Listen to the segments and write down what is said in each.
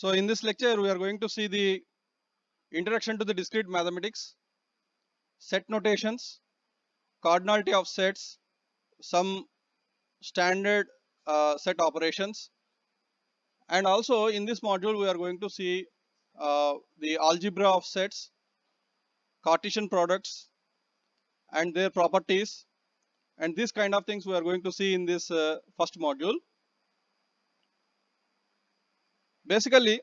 So in this lecture, we are going to see the introduction to the discrete mathematics, set notations, cardinality of sets, some standard set operations, and also in this module, we are going to see the algebra of sets, Cartesian products, and their properties, and these kind of things we are going to see in this first module. Basically,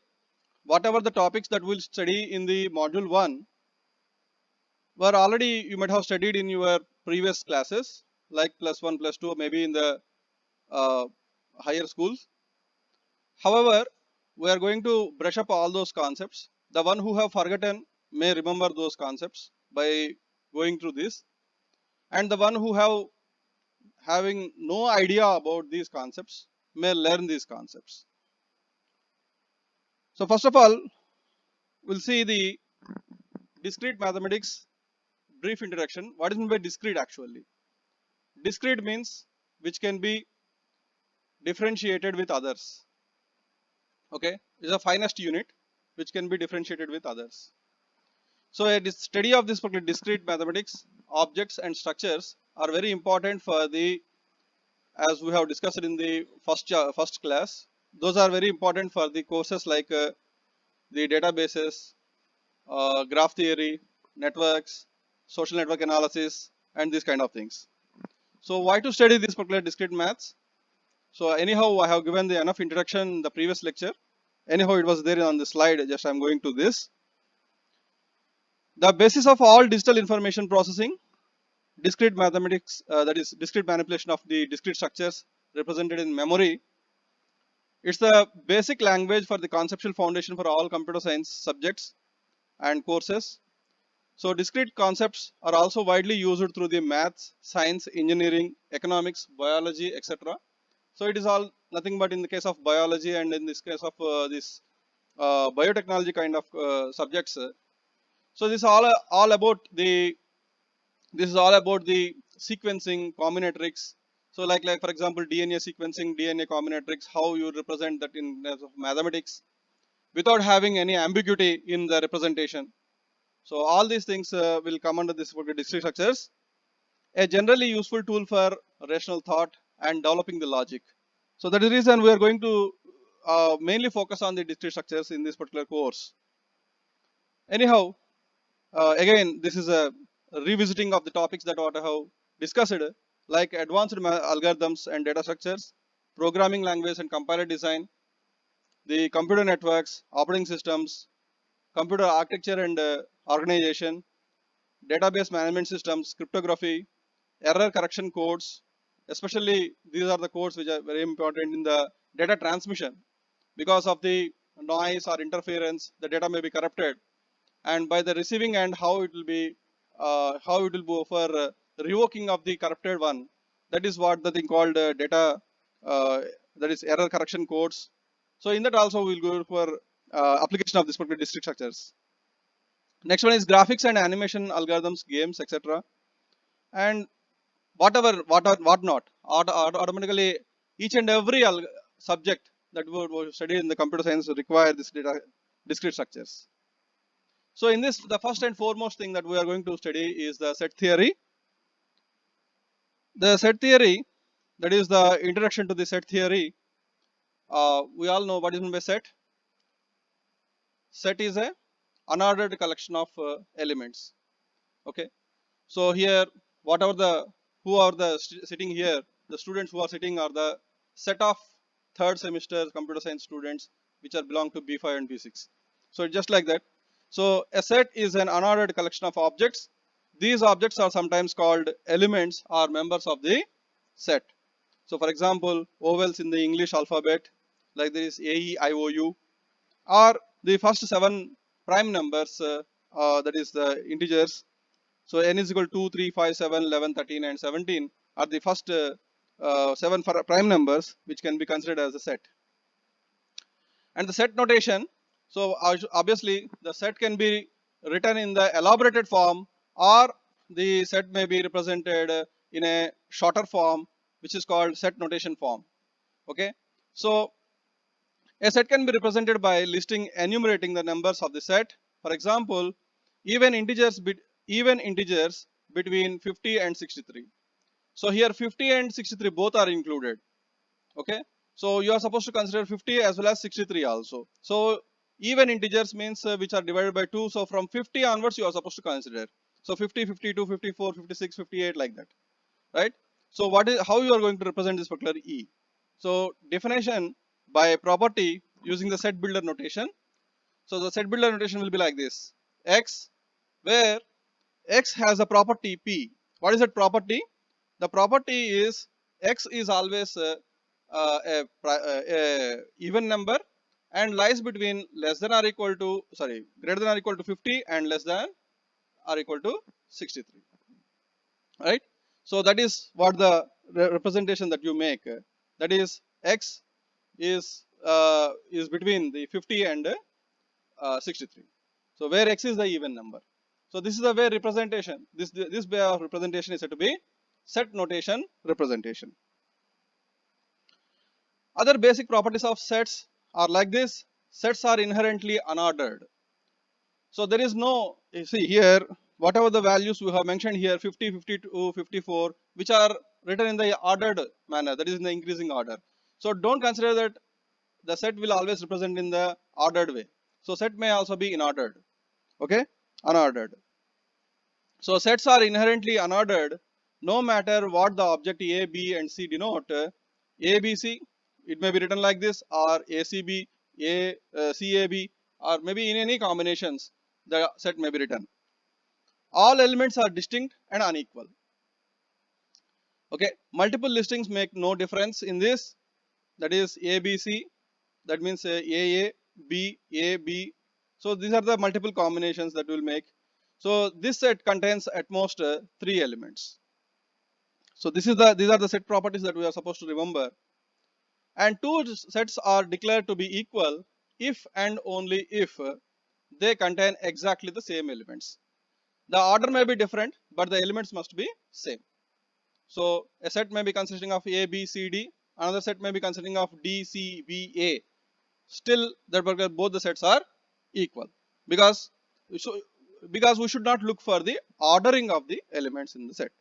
whatever the topics that we'll study in the module 1 were already you might have studied in your previous classes like +1, +2, maybe in the uh, higher schools. However, we are going to brush up all those concepts. The one who have forgotten may remember those concepts by going through this, and the one who have having no idea about these concepts may learn these concepts. So first of all, we'll see the discrete mathematics brief introduction. What is meant by discrete actually? Discrete means which can be differentiated with others. Okay, is a finest unit which can be differentiated with others. So a study of this particular discrete mathematics, objects and structures are very important for the, as we have discussed in the first class, those are very important for the courses like the databases, graph theory, networks, social network analysis, and these kind of things. So why to study this particular discrete maths? So anyhow, I have given the enough introduction in the previous lecture. Anyhow, it was there on the slide, just I am going to this. The basis of all digital information processing, discrete mathematics, that is discrete manipulation of the discrete structures represented in memory. It's the basic language for the conceptual foundation for all computer science subjects and courses. So discrete concepts are also widely used through the maths, science, engineering, economics, biology, etc. So it is all nothing but in the case of biology and in this case of this biotechnology kind of subjects. So this is all about the sequencing combinatorics. So like for example DNA sequencing, DNA combinatorics, how you represent that in terms of mathematics without having any ambiguity in the representation. So all these things will come under this discrete structures, a generally useful tool for rational thought and developing the logic. So that is the reason we are going to mainly focus on the discrete structures in this particular course. Anyhow, again, this is a revisiting of the topics that what I have discussed, like advanced algorithms and data structures, programming language and compiler design, the computer networks, operating systems, computer architecture and organization, database management systems, cryptography, error correction codes. Especially these are the codes which are very important in the data transmission. Because of the noise or interference, the data may be corrupted, and by the receiving end, how it will be for revoking of the corrupted one. That is what the thing called data, uh, that is error correction codes. So in that also we will go for application of this particular discrete structures. Next one is graphics and animation algorithms, games, etc. And what not, automatically each and every subject that we study in the computer science require this data discrete structures. So in this, the first and foremost thing that we are going to study is the set theory. The set theory, that is the introduction to the set theory. We all know what is meant by set. Set is a unordered collection of elements. Okay. So here, whatever the who are the sitting here, the students who are sitting are the set of third semester computer science students, which are belong to B5 and B6. So just like that. So a set is an unordered collection of objects. These objects are sometimes called elements or members of the set. So for example, vowels in the English alphabet, like there is A, E, I, O, U, or the first 7 prime numbers, that is the integers. So n is equal to 2, 3, 5, 7, 11, 13 and 17 are the first 7 prime numbers which can be considered as a set. And the set notation, so obviously the set can be written in the elaborated form, or the set may be represented in a shorter form which is called set notation form. Okay, so A set can be represented by listing enumerating the numbers of the set. For example, even integers even integers between 50 and 63. So here 50 and 63 both are included. Okay, so you are supposed to consider 50 as well as 63 also. So even integers means which are divided by 2. So from 50 onwards you are supposed to consider. So 50, 52, 54, 56, 58 like that, right? So what is how you are going to represent this particular E? So definition by property using the set builder notation. So the set builder notation will be like this: X, where X has a property P. What is that property? The property is X is always a even number and lies between less than or equal to, sorry, greater than or equal to 50 and less than or equal to 63, right? So that is what the representation that you make, that is X is between the 50 and 63. So where X is the even number. So this is the way representation, this way of representation is said to be set notation representation. Other basic properties of sets are like this: sets are inherently unordered. So there is no, you see here, whatever the values we have mentioned here, 50, 52, 54, which are written in the ordered manner, that is in the increasing order. So don't consider that the set will always represent in the ordered way. So set may also be unordered, okay, unordered. So sets are inherently unordered no matter what the object A, B and C denote. A, B, C, it may be written like this, or ACB, CAB, or maybe in any combinations the set may be written. All elements are distinct and unequal. Okay, multiple listings make no difference in this, that is ABC, that means AA, B, A, B. So these are the multiple combinations that will make. So this set contains at most 3 elements. So these are the set properties that we are supposed to remember. And two sets are declared to be equal if and only if they contain exactly the same elements. The order may be different, but the elements must be same. So a set may be consisting of A, B, C, D. Another set may be consisting of D, C, B, A. Still, both the sets are equal, because we should not look for the ordering of the elements in the set.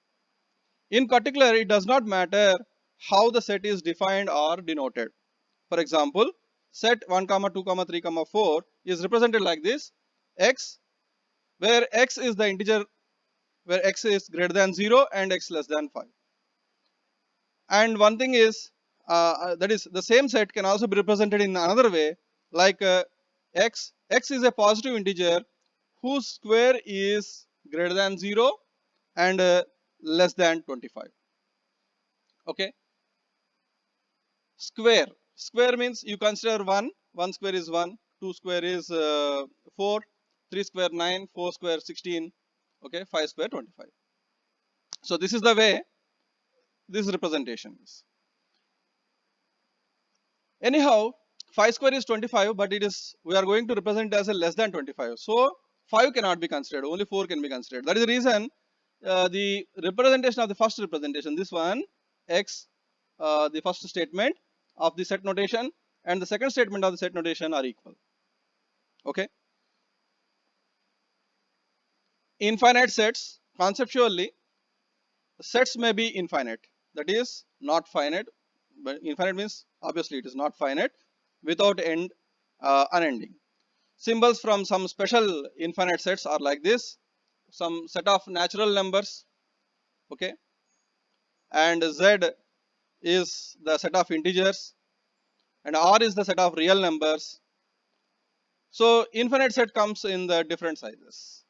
In particular, it does not matter how the set is defined or denoted. For example, set 1, 2, 3, 4 is represented like this: X, where X is the integer where X is greater than 0 and X less than 5. And one thing is, that is the same set can also be represented in another way, like X is a positive integer whose square is greater than 0 and less than 25. Okay, square means you consider 1 square is 1, 2 square is 4, 3 square 9, 4 square 16, okay, 5 square 25. So this is the way this representation is. Anyhow, 5 square is 25, but we are going to represent it as a less than 25. So 5 cannot be considered, only 4 can be considered. That is the reason the representation of the first representation, this one, X, the first statement of the set notation and the second statement of the set notation are equal. Okay. Infinite sets, conceptually, sets may be infinite, that is not finite, but infinite means obviously it is not finite, without end, unending. Symbols from some special infinite sets are like this: some set of natural numbers, okay, and Z is the set of integers, and R is the set of real numbers. So infinite set comes in the different sizes.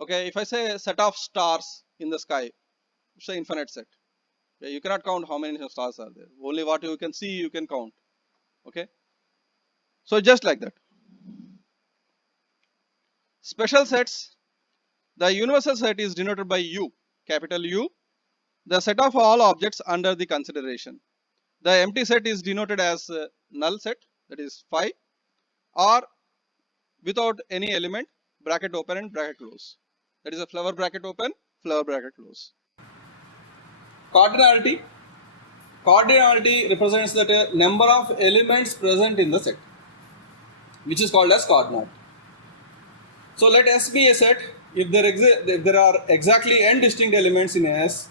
Okay, if I say a set of stars in the sky, it's an infinite set. Okay, you cannot count how many stars are there. Only what you can see you can count. Okay, so just like that. Special sets, the universal set is denoted by U, capital U, the set of all objects under the consideration. The empty set is denoted as null set, that is phi, or without any element, bracket open and bracket close. That is a flower bracket open, flower bracket close. Cardinality, Cardinality represents that a number of elements present in the set, which is called as cardinality. So let S be a set if there are exactly n distinct elements in S,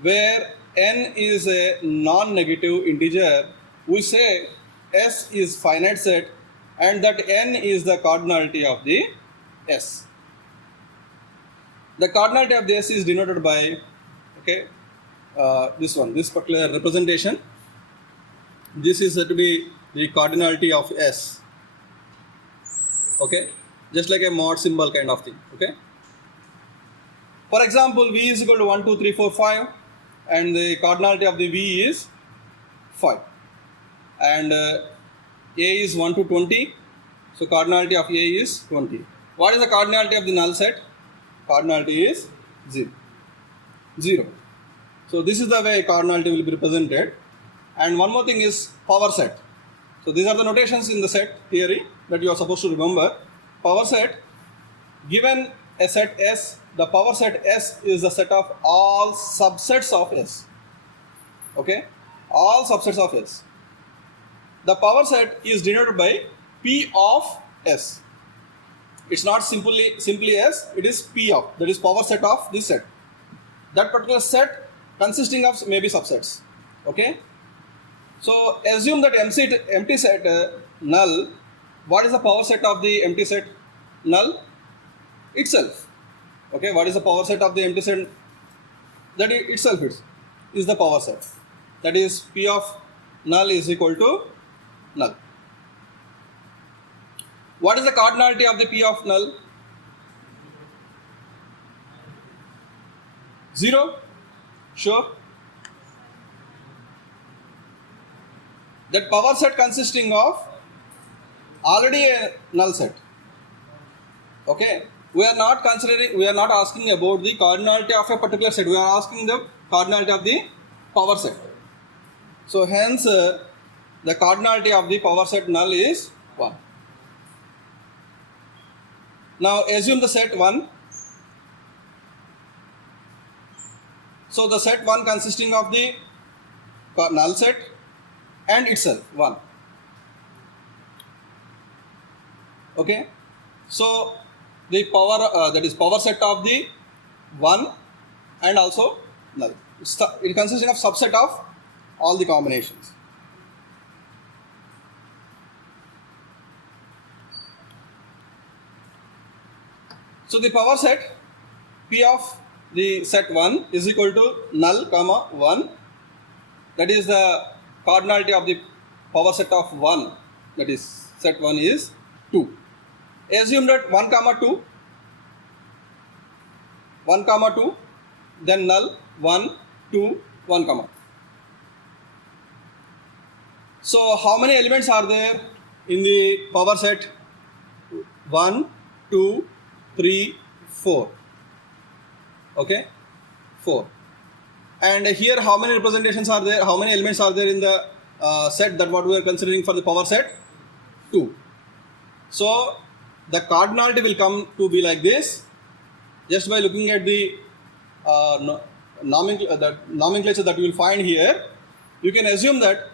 where n is a non-negative integer. We say S is finite set and that n is the cardinality of the S. The cardinality of the S is denoted by this particular representation. This is said to be the cardinality of S. Okay, just like a mod symbol kind of thing. Okay. For example, V is equal to 1, 2, 3, 4, 5, and the cardinality of the V is 5. And A is 1 to 20, so cardinality of A is 20. What is the cardinality of the null set? Cardinality is 0. 0. So this is the way cardinality will be represented. And one more thing is power set. So these are the notations in the set theory that you are supposed to remember. Power set, given a set S, the power set S is the set of all subsets of S. Okay, all subsets of S. The power set is denoted by P of S. It's not simply S, it is P of, that is power set of this set. That particular set consisting of maybe subsets. Okay. So assume that empty set null. What is the power set of the empty set null? Itself. Okay. What is the power set of the empty set? That itself is the power set. That is P of null is equal to null. What is the cardinality of the P of null? 0. Sure. That power set consisting of already a null set. Okay. We are not asking about the cardinality of a particular set. We are asking the cardinality of the power set. So hence the cardinality of the power set null is 1. Now assume the set 1. So the set 1 consisting of the null set and itself 1. Okay. So the power that is power set of the 1 and also null. It consists of subset of all the combinations. So the power set P of the set 1 is equal to null comma 1. That is the cardinality of the power set of 1. That is set 1 is 2. Assume that 1 comma 2, 1 comma 2, then null 1, 2, 1 comma. So how many elements are there in the power set? 1, 2, 3, 4. Okay, 4. And here how many representations are there? How many elements are there in the set that what we are considering for the power set? 2. So the cardinality will come to be like this. Just by looking at the nomenclature that you will find here, you can assume that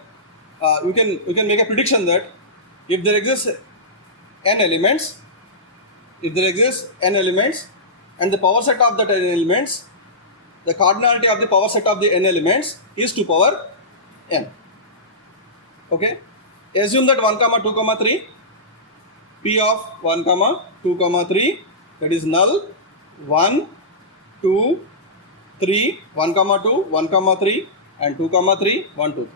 you can make a prediction that if there exists n elements, and the power set of that n elements, the cardinality of the power set of the n elements is 2 power n. Okay. Assume that 1 comma 2 comma 3, P of 1 comma 2 comma 3, that is null 1, 2, 3, 1 comma 2, 1 comma 3 and 2 comma 3, 1, 2, 3.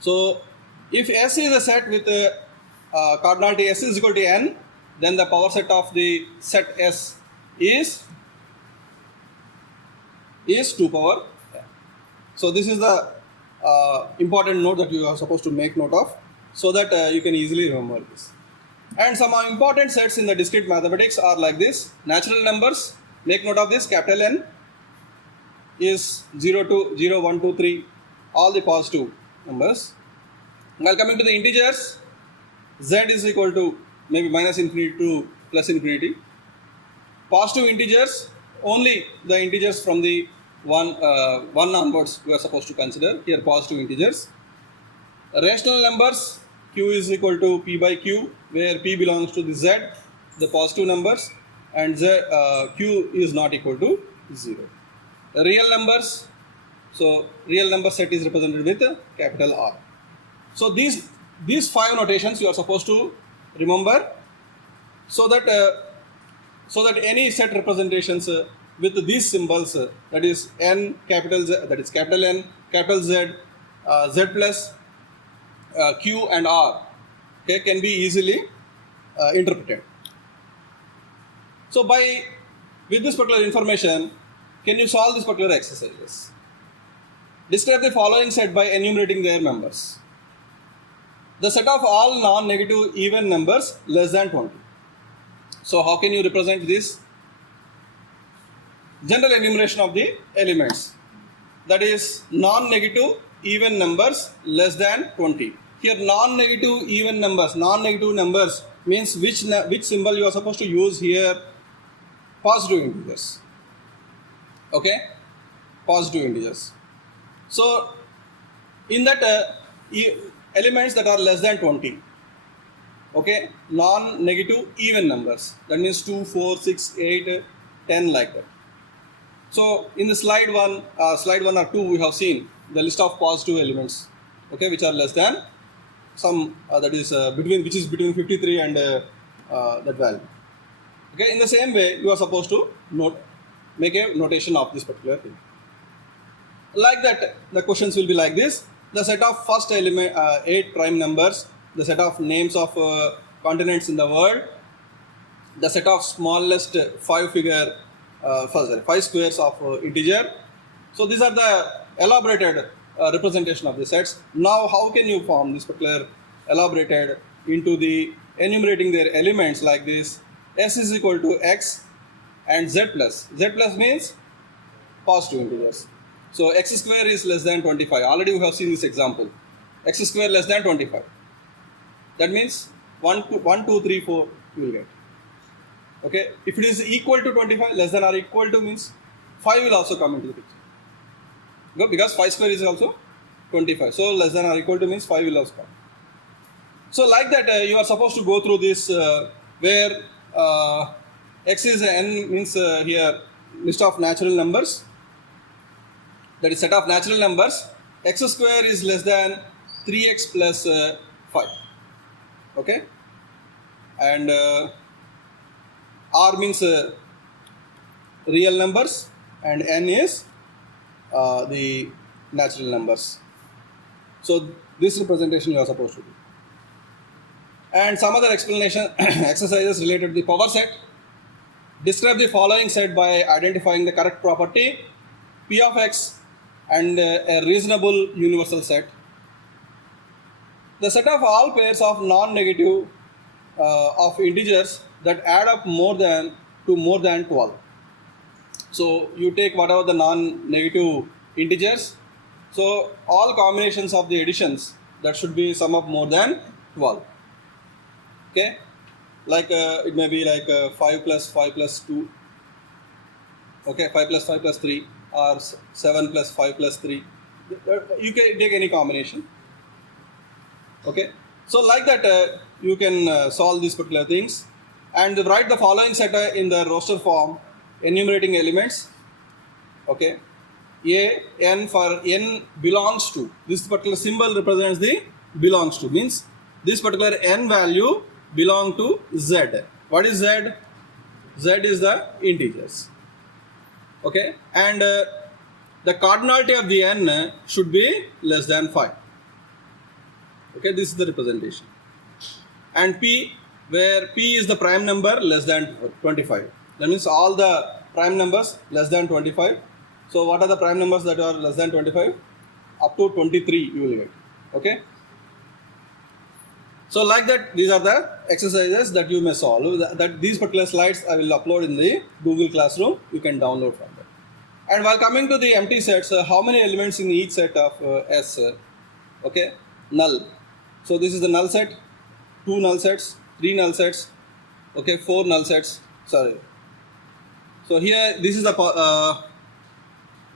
So if S is a set with cardinality S is equal to n, then the power set of the set S is 2 power n. So this is the important note that you are supposed to make note of, so that you can easily remember this. And some important sets in the discrete mathematics are like this. Natural numbers, make note of this. Capital N is 0 to 0, 1, 2, 3, all the positive numbers. While coming to the integers, Z is equal to maybe minus infinity to plus infinity. Positive integers, only the integers from the 1 onwards we are supposed to consider here positive integers. Rational numbers, q is equal to p by q, where p belongs to the z, the positive numbers, and q is not equal to 0. Real numbers, so real number set is represented with capital R. So these 5 notations you are supposed to remember, so that any set representations with these symbols, that is n capital Z, that is capital N, capital Z, Z plus, Q and R, okay, can be easily interpreted. So with this particular information, can you solve this particular exercises? Describe the following set by enumerating their members. The set of all non-negative even numbers less than 20. So how can you represent this? General enumeration of the elements, that is non-negative even numbers less than 20. Here non-negative even numbers, non-negative numbers means which symbol you are supposed to use here? Positive integers. Okay, positive integers. So in that elements that are less than 20, okay, non-negative even numbers, that means 2, 4, 6, 8, 10, like that. So in the slide 1 or 2 we have seen the list of positive elements, okay, which are less than some that is between 53 and that value. Okay, in the same way you are supposed to make a notation of this particular thing. Like that, the questions will be like this: the set of first element 8 prime numbers, the set of names of continents in the world, the set of smallest 5 squares of integer. So these are the elaborated representation of the sets. Now how can you form this particular elaborated into the enumerating their elements like this? S is equal to x and z plus. Z plus means positive integers. So x square is less than 25. Already we have seen this example. X square less than 25. That means 1, 2, 3, 4 you will get. Okay, if it is equal to 25, less than or equal to means 5 will also come into the picture. Good, because 5 square is also 25. So less than or equal to means 5 will also come. So like that you are supposed to go through this where x is n means here list of natural numbers, that is set of natural numbers. X square is less than 3x plus 5. Okay, and R means real numbers and n is the natural numbers. So this representation you are supposed to do. And some other explanation exercises related to the power set. Describe the following set by identifying the correct property P of x and a reasonable universal set. The set of all pairs of non-negative of integers that add up more than 12. So you take whatever the non-negative integers. So all combinations of the additions that should be sum up more than 12. Okay, like it may be like 5 plus 5 plus 2. Okay, 5 plus 5 plus 3 or 7 plus 5 plus 3. You can take any combination. Okay, so like that you can solve these particular things and write the following set in the roster form, enumerating elements. Okay, a n for n belongs to, this particular symbol represents the belongs to, means this particular n value belong to z. What is z? Z is the integers. Okay, and the cardinality of the n should be less than 5. Okay, this is the representation. And p, where p is the prime number less than 25. That means all the prime numbers less than 25. So what are the prime numbers that are less than 25? Up to 23 you will get. Okay. So like that, these are the exercises that you may solve. That these particular slides I will upload in the Google Classroom. You can download from there. And while coming to the empty sets, how many elements in each set of S? Okay, null. So this is the null set, 2 null sets, 3 null sets, okay, 4 null sets. Sorry. So here this is the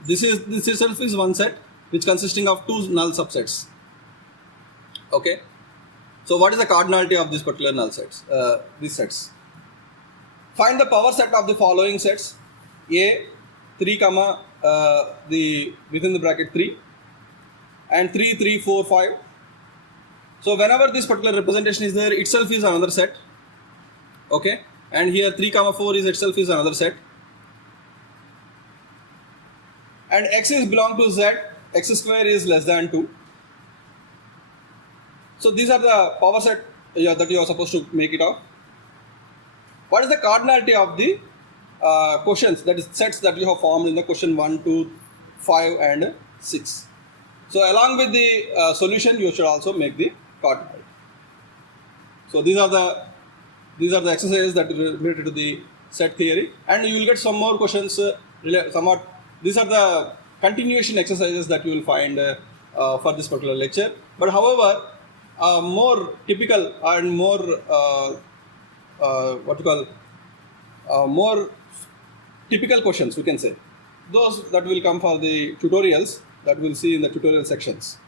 This itself is one set which consisting of two null subsets. Okay. So what is the cardinality of this particular null sets? These sets. Find the power set of the following sets: A 3 comma the within the bracket 3 and 3 3 4 5. So whenever this particular representation is there, itself is another set. Okay, and here 3 comma 4 is itself is another set. And x is belong to z, x square is less than 2. So these are the power set that you are supposed to make it of. What is the cardinality of the quotients, that is sets that you have formed in the question 1, 2, 5 and 6. So along with the solution, you should also make the cardinality. So these are the exercises that are related to the set theory, and you will get some more questions somewhat. These are the continuation exercises that you will find for this particular lecture. But however, more typical and more more typical questions, we can say, those that will come for the tutorials that we'll see in the tutorial sections.